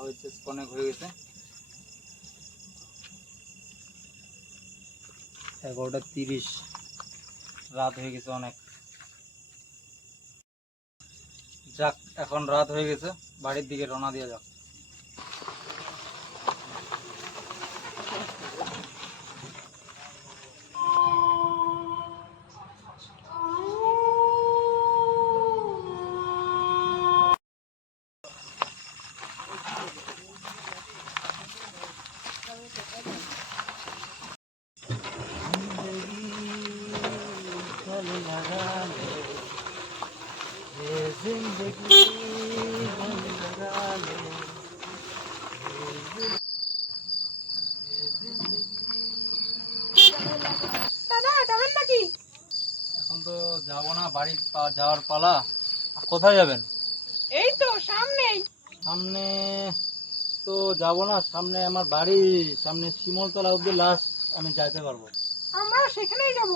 হয়েছে অনেক হয়ে গেছে, 11:30 রাত হয়ে গেছে অনেক। যাক, এখন রাত হয়ে গেছে, বাড়ির দিকে রওনা দিয়ে যাক। এখন তো যাবো না, বাড়ি যাওয়ার পালা। কোথায় যাবেন? এই তো সামনেই। সামনে তো যাবো না, সামনে আমার বাড়ি, সামনে শিমলতলা অব্দি লাস্ট আমি যাইতে পারবো। আমরা সেখানেই যাব।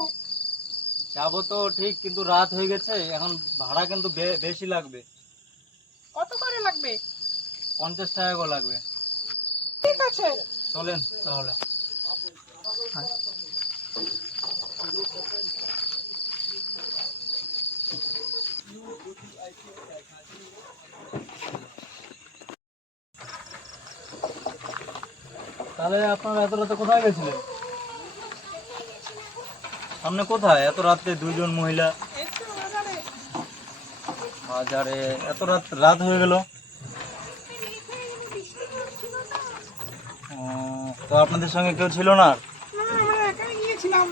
যাবো তো ঠিক, কিন্তু রাত হয়ে গেছে, এখন ভাড়া কিন্তু বেশি লাগবে। কত করে লাগবে? 50 টাকা করে লাগবে। ঠিক আছে, চলেন তাহলে। তাহলে আপনারা এত রাতে কোথায় গেছিলেন? সামনে কোথায় এত রাতে দুইজন মহিলা? একটু বাজারে। বাজারে? এত রাত হয়ে গেল। ও, তো আপনাদের সঙ্গে কেউ ছিল না? না, আমরা একাই গিয়েছিলাম।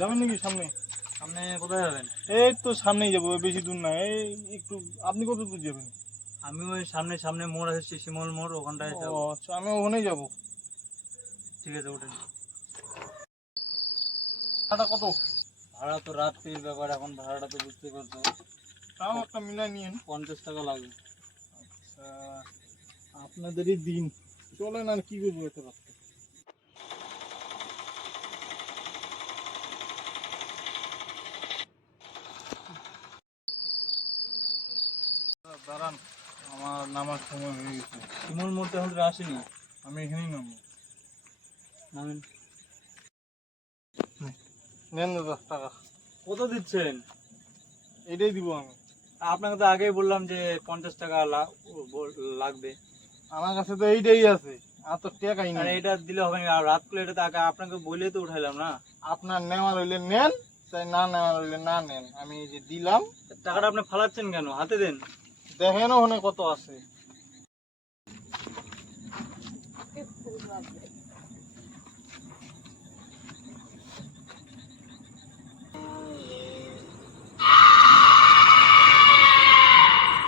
যাবেন নাকি সামনে? সামনে কোথায় যাবেন? এই তো সামনেই যাবো, বেশি দূর না, এই একটু। আপনি কত দূর যাবেন? আমি ওই সামনে সামনে মোড় আছে, শিমল মোড়, ওখানটায় ও যাবো। আচ্ছা, আমি ওখানেই যাবো। ঠিক আছে, ওঠেন। ভাড়া কত? ভাড়া তো রাত্রির ব্যাপার, এখন ভাড়াটা তো বুঝতে পারছো, তাও একটা মিলাই নিয়েন। 50 টাকা লাগবে। আচ্ছা, আপনাদেরই দিন, চলেন, আর কি করবো এত রাস্তা। দাঁড়ান, আমার নামার সময় হয়ে গেছে। শিমল মোড়টা এখন আসেনি। আমি এখানেই নামবো। নামেন। নেন 10 টাকা। কত দিচ্ছেন? এটাই দিব আমি। আপনাকে তো আগেই বললাম যে 50 টাকা লাগবে। আমার কাছে তো এইটাই আছে, আর তো টাকাই আর নেই। এটা দিলে হবে না, আর রাত করে এটা তো আগে আপনাকে বলেই তো উঠাইলাম না। আপনার নেওয়ার হইলে নেন, তাই না নেওয়ার হইলে না নেন। আমি এই যে দিলাম, টাকাটা আপনি ফালাচ্ছেন কেন? হাতে দেন। দেখেন ওখানে কত আছে।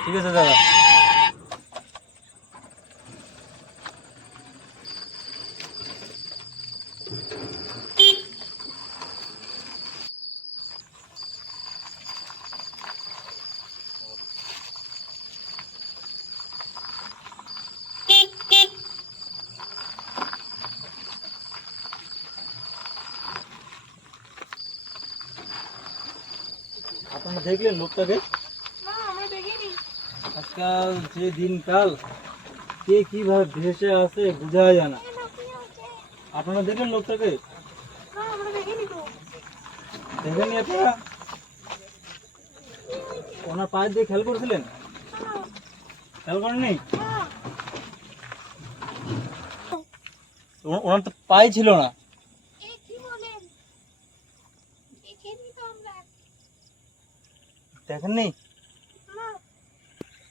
ঠিক আছে দাদা। আপনারা দেখলেন লোকটাকে? না, আমরা দেখিনি। আজকাল যে দিনকাল, কে কিভাবে ভেসে আছে বোঝা যায় না। আপনারা দেখলেন লোকটাকে? না, আমরা দেখিনি তো। দেখেননি আপনারা? ওনার পায়ের দিয়ে খেয়াল করেছিলেন? খেয়াল করেননি? না, ওনার তো পায়ে ছিল না। কি বলেন? দেখিনি তো আমরা। দেখেননি? না,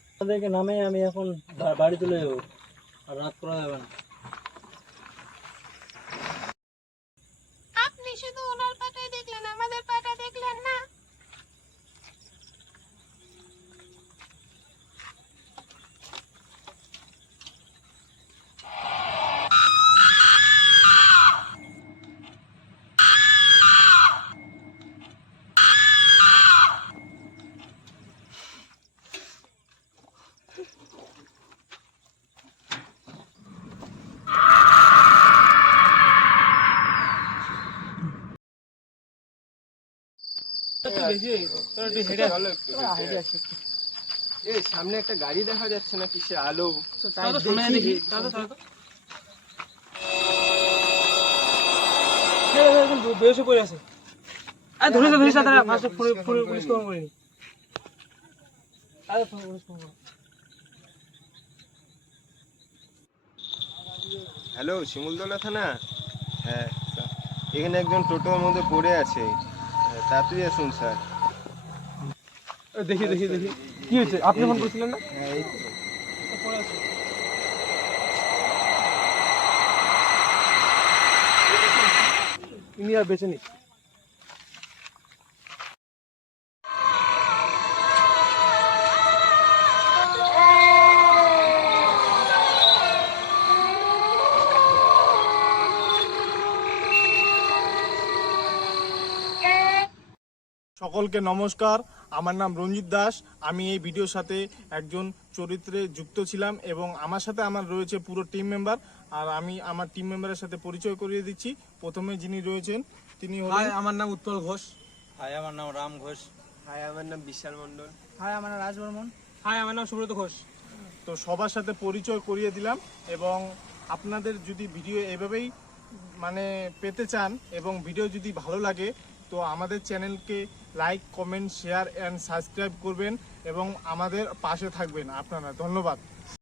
আপনাদেরকে নামে আমি এখন বাড়ি চলে যাবো, আর রাত করা যাবে না। আপনি শুধু ওনার পাটাই দেখলেন, আমাদের পাটা দেখলেন না। বেশি হয়ে গেছে, তোর একটু হেঁটে চলো একটু হেঁটে আসি। এই সামনে একটা গাড়ি দেখা যাচ্ছে না, কিসে আলো? তো সামনে দেখি, চলো তো, চলো তো। একদম বেশি পড়ে আছে। ধরিস না, তারা ফার্স্ট পুলিশ ফোন করিনি। আরে পুলিশ ফোন করো। হ্যালো, শিমুলতলা থানা? হ্যাঁ স্যার, এখানে একজন টোটোর মধ্যে পড়ে আছে, তাড়াতাড়ি আসুন স্যার। দেখি কি হয়েছে? আপনি ফোন করেছিলেন না? হ্যাঁ এই তো। পড়ে আছে। ইনি আর বেঁচে নেই। সকলকে নমস্কার, আমার নাম রঞ্জিত দাস। আমি এই ভিডিওর সাথে একজন চরিত্রে যুক্ত ছিলাম এবং আমার সাথে আমার রয়েছে পুরো টিম মেম্বার। আর আমি আমার টিম মেম্বারের সাথে পরিচয় করিয়ে দিচ্ছি। প্রথমে যিনি রয়েছেন তিনি হলেন আমার নাম উৎপল ঘোষ। হাই, আমার নাম রাম ঘোষ। হাই, আমার নাম বিশাল মণ্ডল। হাই, আমার নাম রাজ বর্মন। হাই, আমার নাম সুব্রত ঘোষ। তো সবার সাথে পরিচয় করিয়ে দিলাম। এবং আপনাদের যদি ভিডিও এভাবেই মানে পেতে চান এবং ভিডিও যদি ভালো লাগে তো আমাদের চ্যানেলকে like, comment, share and subscribe করবেন এবং আমাদের পাশে থাকবেন আপনারা। ধন্যবাদ।